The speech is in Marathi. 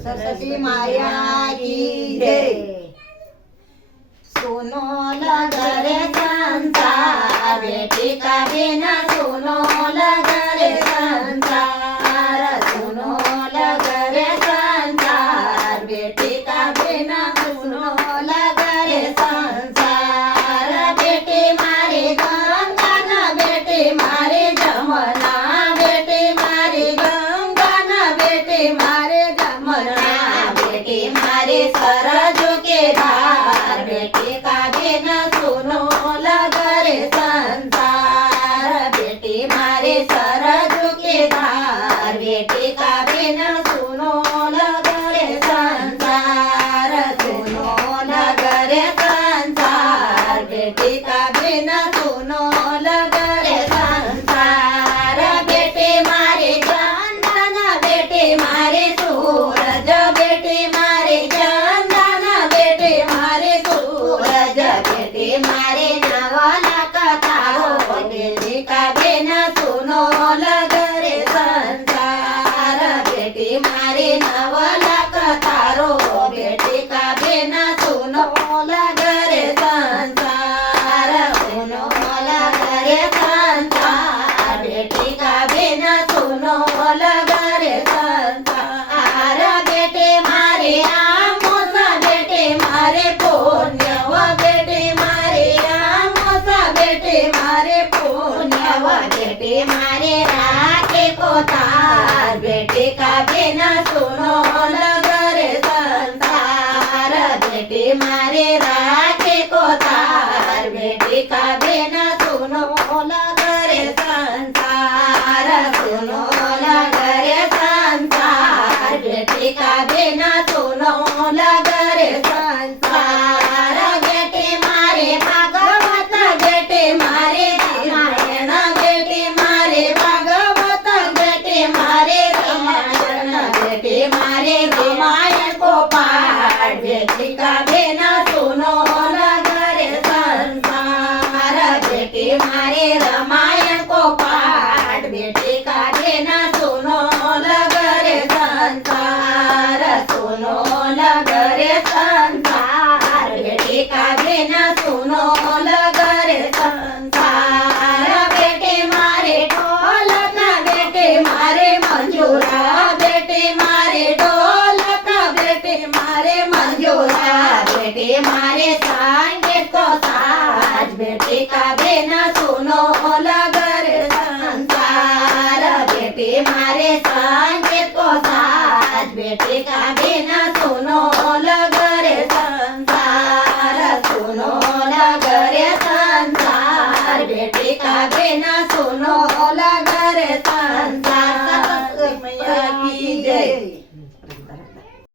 सरस्वती माया की जय। सुनो लगरे संसार, बेटी का बिना सुनो लगरे संसार। सुनो लगरे संसार, बेटी का बिना सुनो लगरे संसार। बेटी मारी गंगा न बेटी मारी जमुना, बेटी मारी गंगा न बेटी मारी जमुना। बेटी मारी सरजू के धार, बेटी का बिना सुनो लगरे संसार। बेटी मारी सरजू के धार, बेटी का बिना सुनो लगरे संसार। सुनो लगरे संसार, बेटी का बिना सुनो लगरे संसार। बेटी मारी चंदन, बेटी मारी सूरज, बेटी मारी चंदन, बेटी मारी सूरज। बेटी मारी नवला कथारो, बेटी का बिना सुनो लगरे संसार। बेटी मारी नवला कथारो, बेटी का बिना सुनो लगरे संसार। सुनो लगरे संसार, बेटी का बिना सुनो लगरे संसार। बेटी मारी आमोस, बेटी मारी पुण्य व बेटी मारी आमोस, बेटी मारी पुण्य व बेटी मारी राखे को तार, बेटी का बिना सुनो लगरे संसार। बेटी मारी राखे को तार, बेटी का बिना सुनो लगरे संसार। सुनो लगरे संसार, बेटी का बिना सुनो लगरे संसार। बेटी मारे भागवत, बेटी मारे रामायण, बेटी मारे भागवत, बेटी मारे रामायण। बेटी मारे रामायण को पाठ, बेटी का बिना सुनो लगरे संसार। बेटी मारे रामायण को पाठ, बेटी का बिना सुनो लगरे संसार। सुनो लगरे संसार, बेटी का बिना सुनो लगरे संसार। बेटी मारे ढोलक, बेटी मारे मंजूरा, बेटी मारे ढोलक, बेटी मारे मंजूरा। बेटी मारे संगीत को साज, बेटी का बिना सुनो लगरे संसार। बेटी मारे संगीत को साज, बेटी का बिना सुनो लगरे संसार। सुनो लगरे संसार, बेटी का बिना